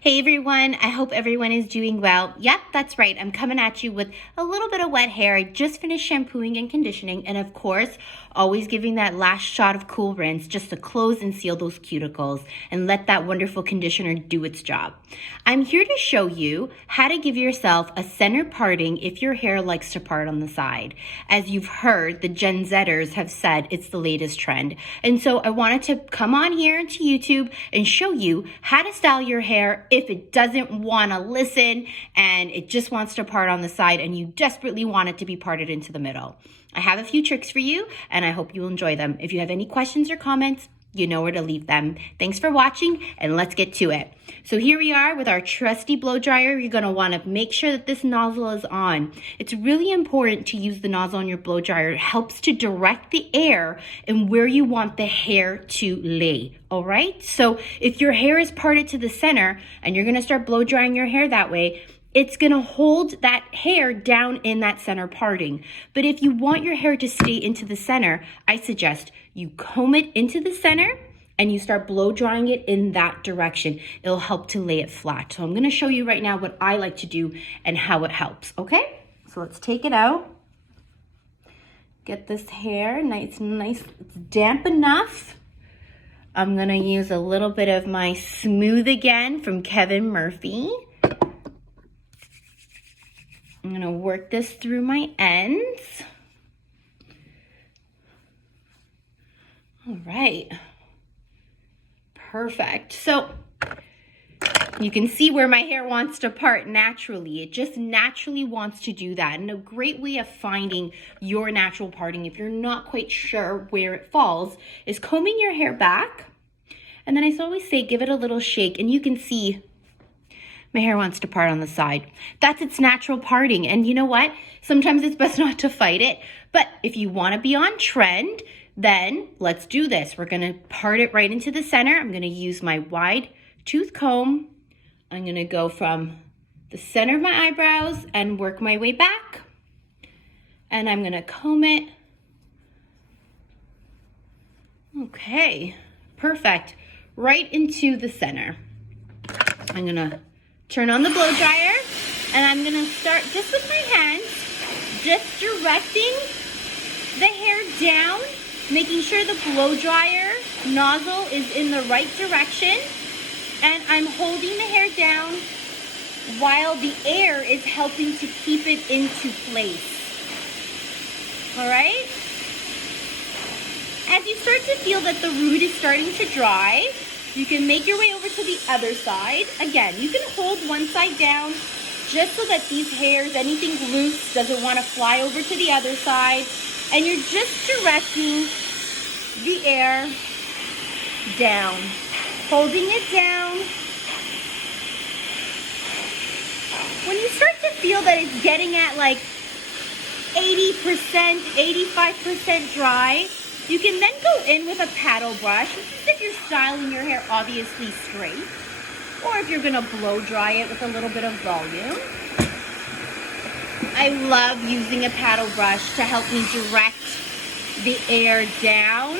Hey everyone, I hope everyone is doing well. Yep, that's right. I'm coming at you with a little bit of wet hair. I just finished shampooing and conditioning, and of course, always giving that last shot of cool rinse just to close and seal those cuticles and let that wonderful conditioner do its job. I'm here to show you how to give yourself a center parting if your hair likes to part on the side. As you've heard, the Gen Zers have said it's the latest trend. And so I wanted to come on here into YouTube and show you how to style your hair if it doesn't want to listen and it just wants to part on the side and you desperately want it to be parted into the middle. I have a few tricks for you and I hope you'll enjoy them. If you have any questions or comments, you know where to leave them. Thanks for watching and let's get to it. So here we are with our trusty blow dryer. You're gonna wanna make sure that this nozzle is on. It's really important to use the nozzle on your blow dryer. It helps to direct the air and where you want the hair to lay, all right? So if your hair is parted to the center and you're gonna start blow drying your hair that way, it's gonna hold that hair down in that center parting. But if you want your hair to stay into the center, I suggest you comb it into the center and you start blow drying it in that direction. It'll help to lay it flat. So I'm gonna show you right now what I like to do and how it helps, okay? So let's take it out. Get this hair nice, it's damp enough. I'm gonna use a little bit of my Smooth Again from Kevin Murphy. I'm gonna work this through my ends. All right, perfect. So you can see where my hair wants to part naturally. It just naturally wants to do that. And a great way of finding your natural parting, if you're not quite sure where it falls, is combing your hair back. And then I always say, give it a little shake and you can see my hair wants to part on the side. That's its natural parting. And you know what? Sometimes it's best not to fight it. But if you want to be on trend, then let's do this. We're going to part it right into the center. I'm going to use my wide tooth comb. I'm going to go from the center of my eyebrows and work my way back. And I'm going to comb it. Okay, perfect. Right into the center. I'm going to turn on the blow dryer, and I'm gonna start just with my hands, just directing the hair down, making sure the blow dryer nozzle is in the right direction, and I'm holding the hair down while the air is helping to keep it into place. All right? As you start to feel that the root is starting to dry, you can make your way over to the other side. Again, you can hold one side down just so that these hairs, anything loose, doesn't want to fly over to the other side. And you're just directing the air down, holding it down. When you start to feel that it's getting at like 80%, 85% dry, you can then go in with a paddle brush. This is if you're styling your hair obviously straight, or if you're gonna blow dry it with a little bit of volume. I love using a paddle brush to help me direct the air down,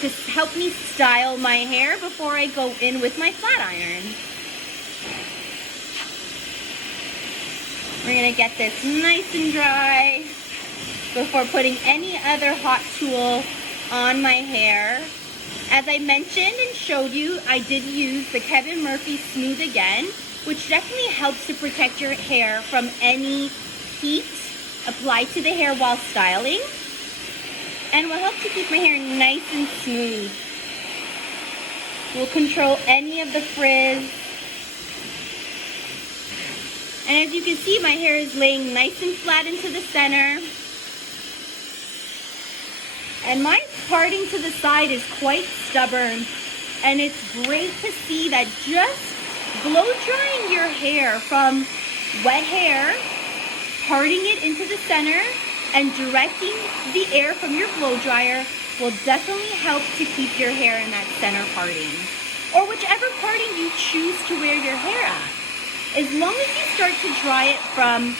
to help me style my hair before I go in with my flat iron. We're gonna get this nice and dry before putting any other hot tool on my hair. As I mentioned and showed you, I did use the Kevin Murphy Smooth Again, which definitely helps to protect your hair from any heat applied to the hair while styling, and will help to keep my hair nice and smooth. We'll control any of the frizz. And as you can see, my hair is laying nice and flat into the center. And my parting to the side is quite stubborn, and it's great to see that just blow drying your hair from wet hair, parting it into the center, and directing the air from your blow dryer will definitely help to keep your hair in that center parting, or whichever parting you choose to wear your hair at. As long as you start to dry it from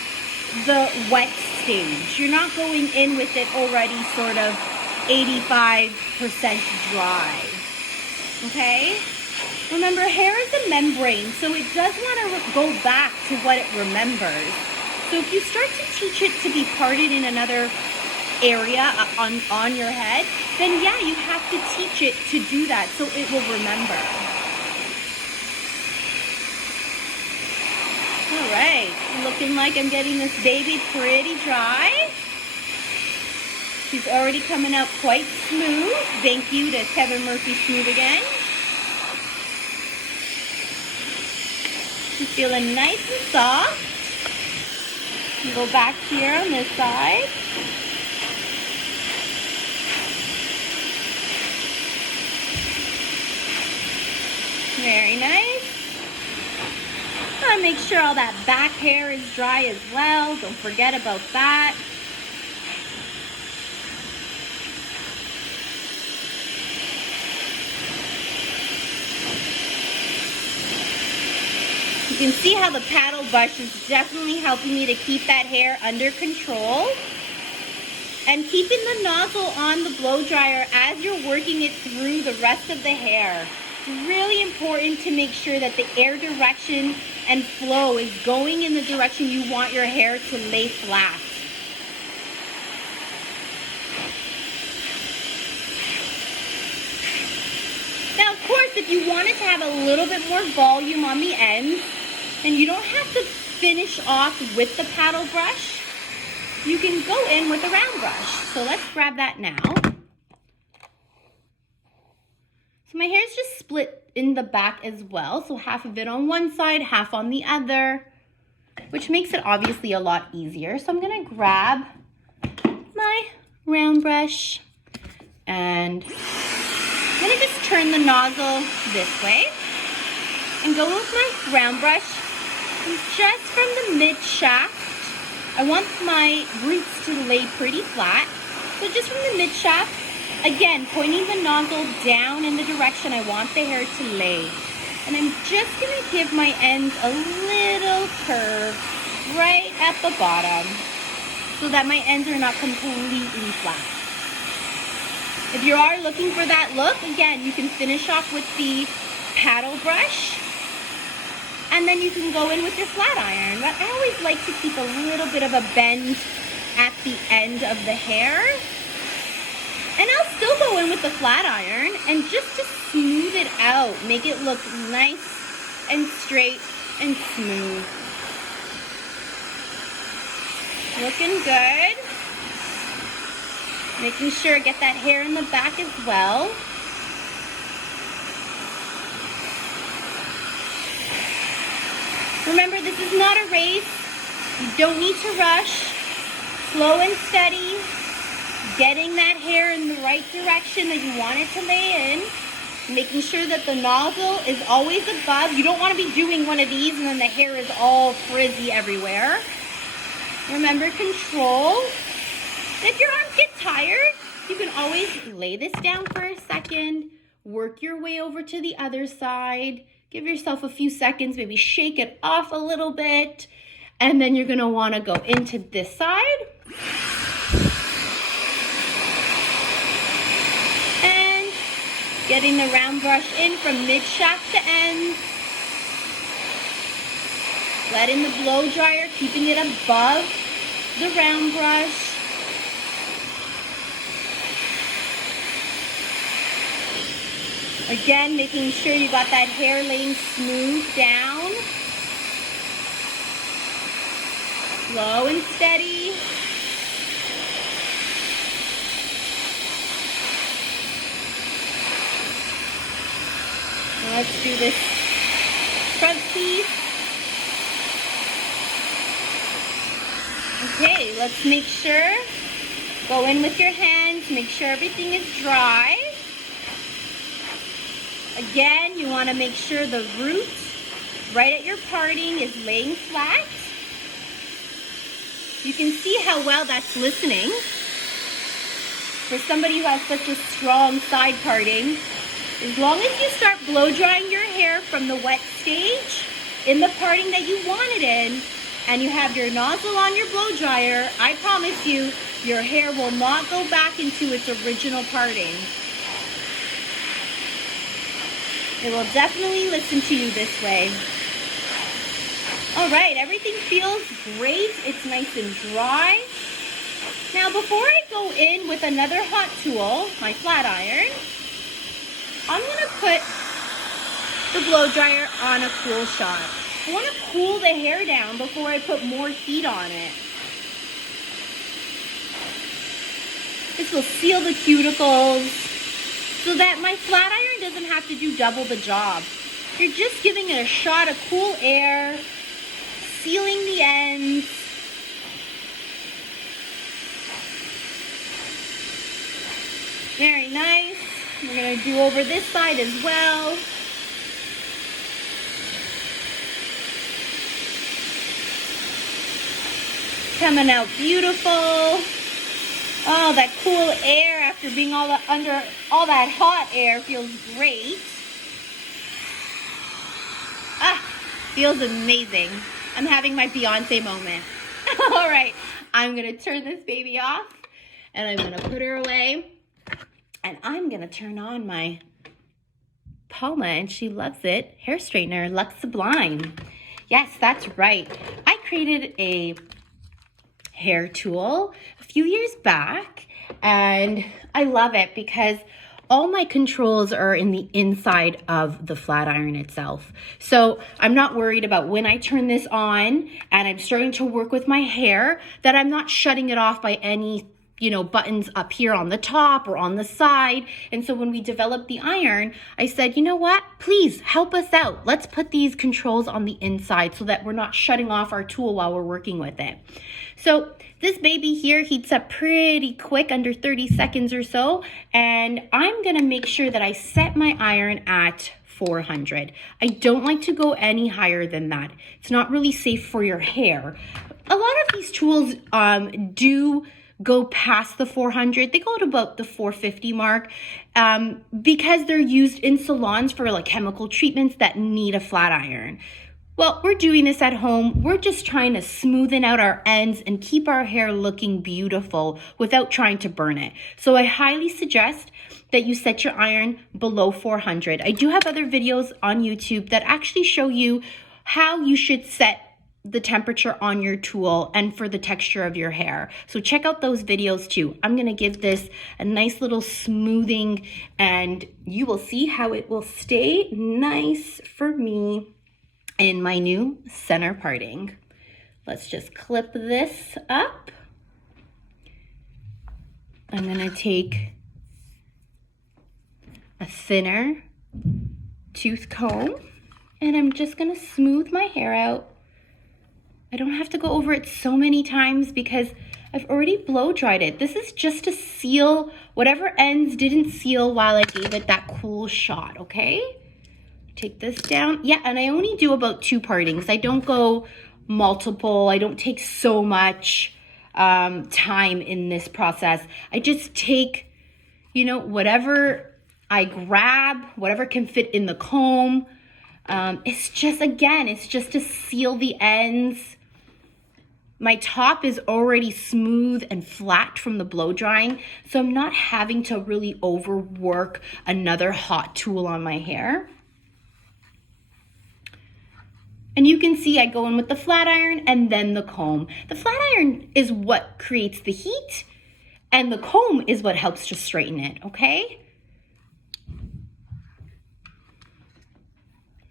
the wet stage, you're not going in with it already sort of 85% dry, okay? Remember, hair is a membrane, so it does want to go back to what it remembers. So if you start to teach it to be parted in another area on your head, then yeah, you have to teach it to do that so it will remember. All right, looking like I'm getting this baby pretty dry. She's already coming out quite smooth. Thank you to Kevin Murphy Smooth Again. She's feeling nice and soft. Go back here on this side. Very nice. Make sure all that back hair is dry as well. Don't forget about that. You can see how the paddle brush is definitely helping me to keep that hair under control. And keeping the nozzle on the blow dryer as you're working it through the rest of the hair. It's really important to make sure that the air direction and flow is going in the direction you want your hair to lay flat. Now, of course, if you want it to have a little bit more volume on the ends, and you don't have to finish off with the paddle brush, you can go in with a round brush. So let's grab that now. So my hair is just split in the back as well. So half of it on one side, half on the other, which makes it obviously a lot easier. So I'm gonna grab my round brush and I'm gonna just turn the nozzle this way and go with my round brush just from the mid shaft. I want my roots to lay pretty flat. So just from the mid shaft, again, pointing the nozzle down in the direction I want the hair to lay. And I'm just gonna give my ends a little curve right at the bottom so that my ends are not completely flat. If you are looking for that look, again, you can finish off with the paddle brush and then you can go in with your flat iron. But I always like to keep a little bit of a bend at the end of the hair. And I'll still go in with the flat iron and just to smooth it out, make it look nice and straight and smooth. Looking good. Making sure I get that hair in the back as well. Remember, this is not a race. You don't need to rush. Slow and steady. Getting that hair in the right direction that you want it to lay in. Making sure that the nozzle is always above. You don't want to be doing one of these and then the hair is all frizzy everywhere. Remember, control. If your arms get tired, you can always lay this down for a second. Work your way over to the other side. Give yourself a few seconds, maybe shake it off a little bit. And then you're going to want to go into this side. And getting the round brush in from mid shaft to end. Letting the blow dryer, keeping it above the round brush. Again, making sure you got that hair laying smooth down. Slow and steady. Let's do this front piece. Okay, let's make sure. Go in with your hands, make sure everything is dry. Again, you want to make sure the root right at your parting is laying flat. You can see how well that's listening. For somebody who has such a strong side parting, as long as you start blow drying your hair from the wet stage in the parting that you want it in, and you have your nozzle on your blow dryer, I promise you, your hair will not go back into its original parting. It will definitely listen to you this way. All right, everything feels great. It's nice and dry. Now, before I go in with another hot tool, my flat iron, I'm gonna put the blow dryer on a cool shot. I wanna cool the hair down before I put more heat on it. This will seal the cuticles so that my flat iron doesn't have to do double the job. You're just giving it a shot of cool air, sealing the ends. Very nice. We're gonna do over this side as well. Coming out beautiful. Oh, that cool air after being under all that hot air feels great. Ah, feels amazing. I'm having my Beyonce moment. All right, I'm gonna turn this baby off and I'm gonna put her away. And I'm gonna turn on my Palma, and she loves it, hair straightener, Luxe Sublime. Yes, that's right. I created a hair tool a few years back, and I love it because all my controls are in the inside of the flat iron itself. So I'm not worried about when I turn this on and I'm starting to work with my hair that I'm not shutting it off by any buttons up here on the top or on the side. And so when we developed the iron, I said, you know what, please help us out. Let's put these controls on the inside so that we're not shutting off our tool while we're working with it. So this baby here heats up pretty quick, under 30 seconds or so. And I'm gonna make sure that I set my iron at 400. I don't like to go any higher than that. It's not really safe for your hair. A lot of these tools do go past the 400. They go to about the 450 mark because they're used in salons for like chemical treatments that need a flat iron. Well, we're doing this at home. We're just trying to smoothen out our ends and keep our hair looking beautiful without trying to burn it. So I highly suggest that you set your iron below 400. I do have other videos on YouTube that actually show you how you should set the temperature on your tool and for the texture of your hair. So check out those videos too. I'm gonna give this a nice little smoothing and you will see how it will stay nice for me in my new center parting. Let's just clip this up. I'm gonna take a thinner tooth comb and I'm just gonna smooth my hair out. I don't have to go over it so many times because I've already blow dried it. This is just to seal whatever ends didn't seal while I gave it that cool shot, okay? Take this down. Yeah, and I only do about 2 partings. I don't go multiple. I don't take so much time in this process. I just take, whatever I grab, whatever can fit in the comb. It's just to seal the ends. My top is already smooth and flat from the blow drying, so I'm not having to really overwork another hot tool on my hair. And you can see I go in with the flat iron and then the comb. The flat iron is what creates the heat, and the comb is what helps to straighten it, okay?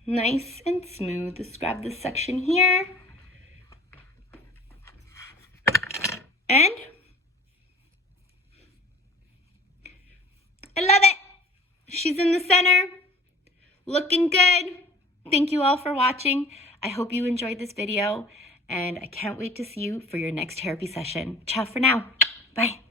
Nice and smooth. Just grab this section here. And I love it. She's in the center, looking good. Thank you all for watching. I hope you enjoyed this video and I can't wait to see you for your next Hairapy session. Ciao for now. Bye.